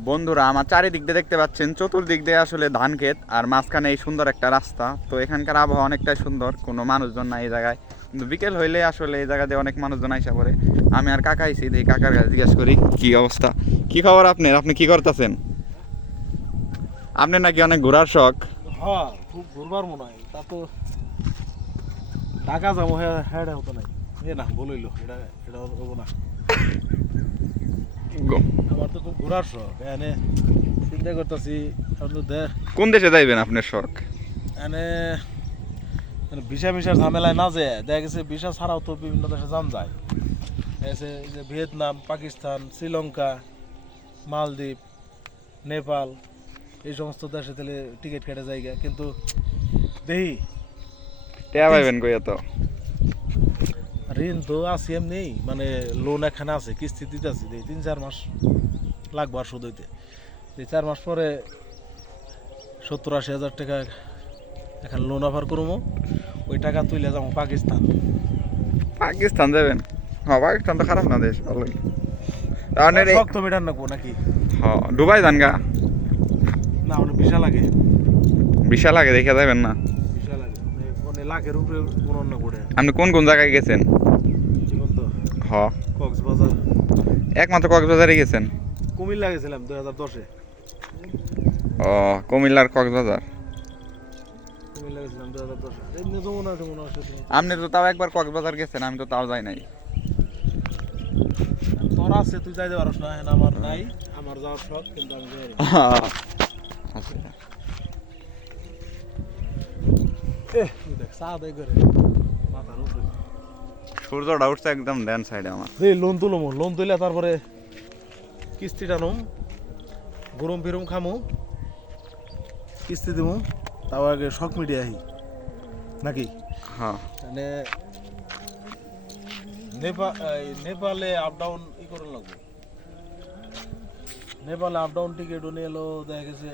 বন্ধুরা আমার চারিদিক দিয়ে দেখতে পাচ্ছেন চতুর্দিক দিয়ে আসলে ধান ক্ষেত আর মাঝখানে এই সুন্দর একটা রাস্তা তো এখানকার আবহাওয়া অনেকটাই সুন্দর কোনো মানুষজন নাই এই জায়গায় কিন্তু বিকেল হইলে আসলে এই জায়গা দিয়ে অনেক মানুষজন আইসা পড়ে আমি আর কাকা আইসি দেখি কাকার কাছে জিজ্ঞেস করি কি অবস্থা কি খবর আপনার আপনি কি করতেছেন আপনি নাকি অনেক ঘোরার শখ হ্যাঁ খুব ঘুরবার মনে হয় তা তো টাকা যাব হ্যাঁ হ্যাঁ হতো নাই এ না বলইলো এটা এটা হব না আমার তো খুব ঘোরার শখ এনে চিন্তা করতেছি দেখ কোন দেশে যাইবেন আপনার শখ? এনে মানে ভিসা ভিসার ঝামেলায় না যায় দেখা গেছে ভিসা ছাড়াও তো বিভিন্ন দেশে যান যায়। এসে যে ভিয়েতনাম পাকিস্তান শ্রীলঙ্কা মালদ্বীপ নেপাল এই সমস্ত দেশে তাহলে টিকিট কেটে জায়গা কিন্তু দেহি টেয়া পাইবেন কই এত? ঋণ তো আছে এমনি মানে লোন এখানে আছে কিস্তি দিতে আছে তিন চার মাস লাগবে আর সুদ হইতে। এই চার মাস পরে সত্তর আশি হাজার টাকা এখানে লোন অফার করব ওই টাকা তুলে যাব পাকিস্তান। পাকিস্তান যাবেন? হ্যাঁ পাকিস্তান তো খারাপ না দেশ ভালোই। আপনার শক্ত মেটার নাকবো নাকি? হ্যাঁ দুবাই যান গা। না মানে বিশা লাগে। বিশাল আগে দেখে যাবেন না। বিশা লাগে। মানে মানে লাখের উপরে গণনা করে। আপনি কোন কোন জায়গায় গেছেন? হ। কক্সবাজার। একমাত্র কক্সবাজারে গেছেন? কুমিল্লা গেছিলাম দুই হাজার দশে। ও কুমিল্লার কক্সবাজার। আপনি তো তাও একবার কক্সবাজার গেছেন আমি তো তাও যাই নাই। তোর আছে তুই যাইতে পারস না হ্যাঁ আমার নাই আমার যাওয়ার শখ কিন্তু আমি যাই আচ্ছা। দেখ চা করে মাথার উপরে সূর্যটা উঠছে একদম ড্যান সাইডে আমার। এই লোন তুলমু লোন তুলে তারপরে কিস্তি টানুম গরম ফিরুম খামু কিস্তি দিমু তাও আগে শখ মিডিয়া আহি। নাকি? হ্যাঁ। মানে নেপাল নেপালে আপ ডাউন ই করে লাগবে। নেপালে আপ ডাউন টিকিট নিয়ে এলো দেখা গেছে